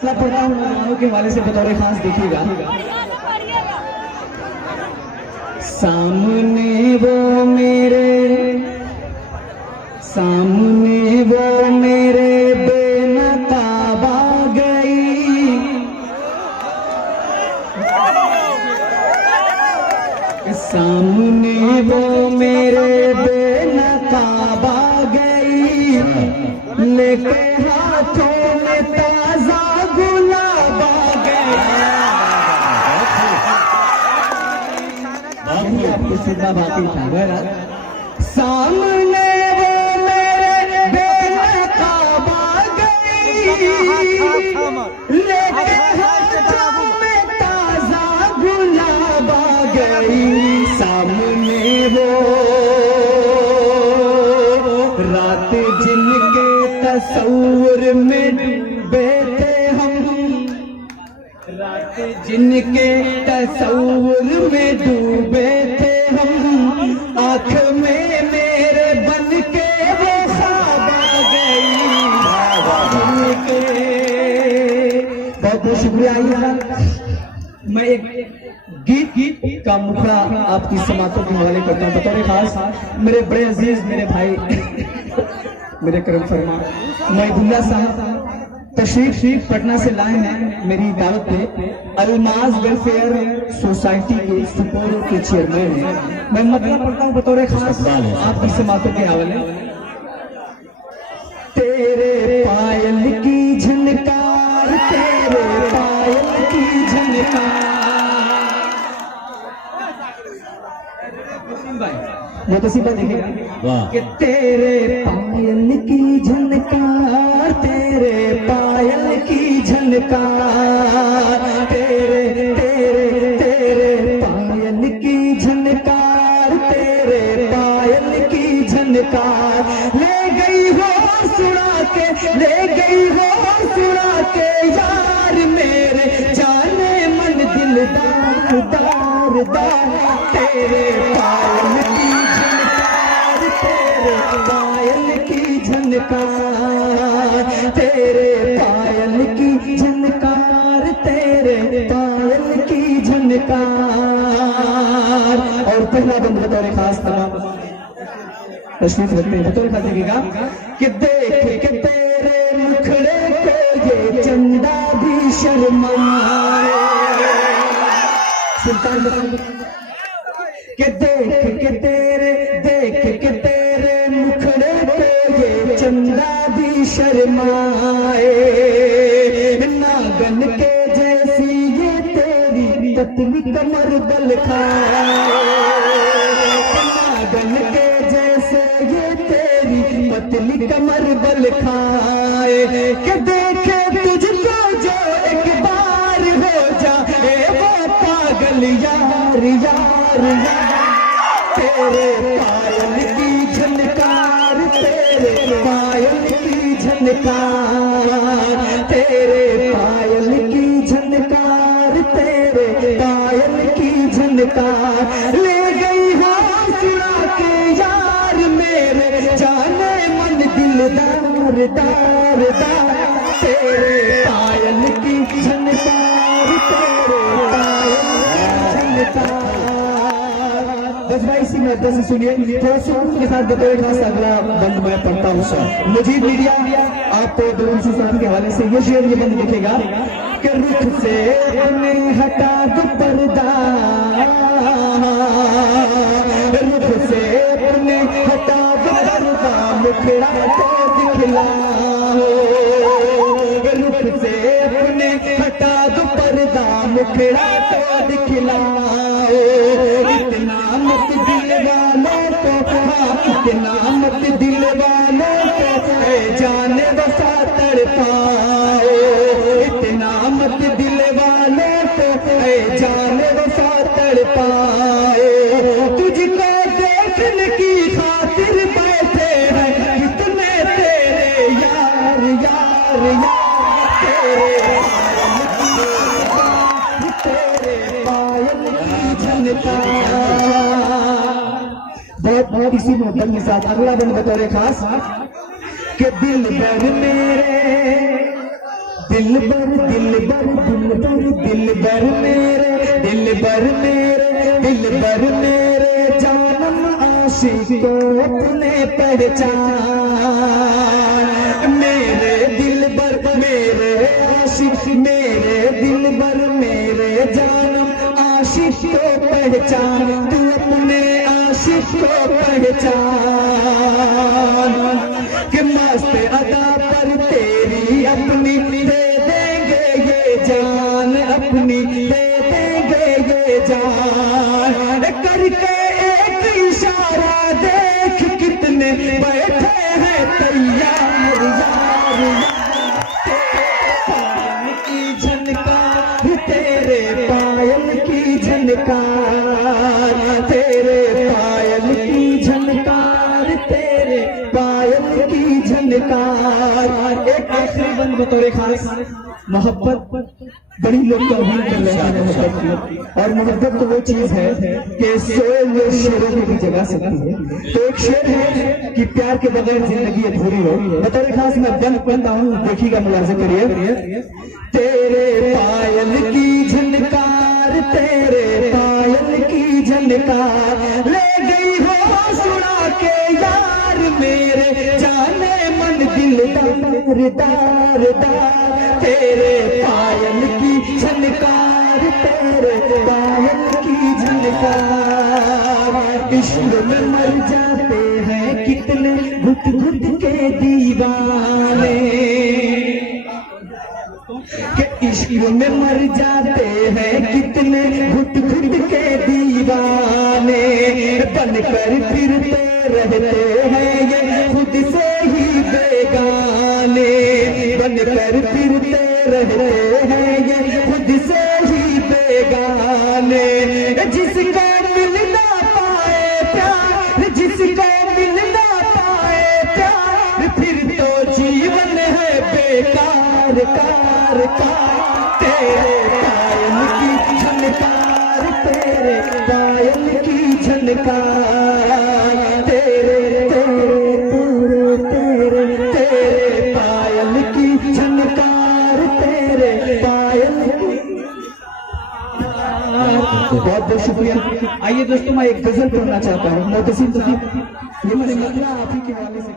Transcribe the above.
पढ़ता हूँ नौजवानों के हवाले से बतौर खास देखिएगा। सामने वो मेरे बेनकाब आ गई, सामने वो मेरे बेनकाब आ गई, लेके हाथों में ताजा गुलाब आ गया। आपको सीधा बाकी था। सामने वो मेरे बेनकाब आ गई, लेके हाथों में ताजा गुलाब आ गई। सामने वो रात जिनके तस्वुर में डूबे थे हम, रात जिनके तस्वुर में डूबे थे हम, आँख में मेरे बन के वो ख्वाब आ गई। बहुत बहुत शुक्रिया। मैं एक गीत का मुखड़ा आपकी समातों के हवाले करता हूँ बतौर खास। मेरे बड़े अजीज मेरे भाई मेरे करम फरमा महबूल्ला साहब तशरीफ पटना से लाए हैं मेरी दावत पे। अलमाज वेलफेयर सोसाइटी के सुपोर के चेयरमैन हैं। मैं मतलब पढ़ता हूँ बतौर खास आपकी समातों के हवाले। तेरे पायल की झनकार, तेरे पायल की झनकार, वो तो सिंपल देखेगा कि तेरे पायल की झनकार, तेरे पायल की झनकार, तेरे तेरे तेरे पायल की झनकार, तेरे पायल की झनकार, ले गई हो सुना के, ले गई हो सुना के यार मेरे, जाने मन दिलदार दार दार, तेरे पायल की झनकार, तेरे पायल की झनकार, तेरे पायल की झनकार, तेरे पायल की झनकार। और पहला बंद बतौर खास तमाम तशरीफ रखते हैं बतौर खास देखिएगा कि देख के तेरे मुखड़े को ये चंदा भी शर्माए। सुल्तान के देख के तेरे मुखड़े को ये चंदा भी शर्माए। नागन के जैसी ये तेरी पतली कमर बल खाए, नागन के जैसे ये तेरी पतली कमर बल खाए। के देखे तुझको जो एक बार हो जाए वो पागल यार यार यार, तेरे पायल की झनकार, तेरे पायल की झनकार, तेरे पायल की झनकार, तेरे पायल की झनकार, ले गई हो सुना के यार मेरे, जाने मन दिलदार दार दार, तेरे पायल की झनकार, तेरे पायल की झनकार। बस भाई इसी में से सुनिए थोड़ा सुकून के साथ बतौर खास अगला बंद मैं पढ़ता हूँ सर। मुजीब मीडिया आप दरूद सुल्तान के हवाले से ये शेर ये बंद लिखेगा कि रुख से अपने हटा दो पर्दा, रुख से अपने हटा दो पर्दा, मुखड़ा तो दिखलाओ, रुख से अपने हटा दो पर्दा, मुखड़ा तो दिखलाओ। इतना मत दिल वालों को, इतना मत दिल वालों को जाने बसा तड़पाओ, इतना मत दिल वालों को जाने बसा तड़पाओ। तुझको देखने की खातिर बैठे हैं कितने तेरे यार यार यार, तेरे पायल की झनकार। बहुत इसी मोहब्बत के साथ अगला बंद बतौर खास कि दिल भर मेरे दिलबर दिलबर दिलबर दिलबर मेरे दिलबर मेरे दिलबर मेरे जानम आशिकों अपने पहचान मेरे दिलबर मेरे आशिक मेरे दिलबर मेरे जानम आशिक को पहचान तू अपने आशिक को पहचान कि मस्त अदा पर तेरी अपनी दे देंगे ये जान अपनी दे देंगे ये जान करके एक इशारा देख कितने बैठे हैं तैयार यार की झनकार तेरे पायल की झनकार तेरे पायल की झनकार तेरे पायल की झनकार। एक आखिरी बंद बतौर खास मोहब्बत बड़ी लोग तो अभी कर रहे हैं मोहब्बत की, और मोहब्बत तो वो चीज है कि सोए शेरों में भी जगा सकती है। तो एक शेर है कि प्यार के बगैर जिंदगी अधूरी हो। बतौर खास मैं बंद पढ़ता हूँ, देखिएगा, मुलाजा करिए। तेरे पायल की झनकार तेरे पायल की झनकार ले गई हो सुना के यार मेरे जाने मन दिल दार दार तेरे पायल की झनकार तेरे पायल की झनकार। इश्क में मर जाते हैं कितने घुट घुट के दीवाने कि इश्क में मर जाते हैं कितने घुट घुट के दीवाने बनकर फिरते रहते हैं ये खुद से ही बेगाने बनकर फिरते रहते हैं ये खुद से ही बेगाने जिसका मिल ना पाए प्यार जिसका मिल ना पाए प्यार फिर तो जीवन है बेकार कार कार तेरे पायल की झनकार तेरे पायल की झनकार तेरे तेरे तेरे तेरे तेरे पायल की झनकार तेरे पायल की। बहुत बहुत शुक्रिया। आइए दोस्तों, मैं एक गजल पढ़ना चाहता हूँ। मोहतसिम ये मैंने आप ही के वाले से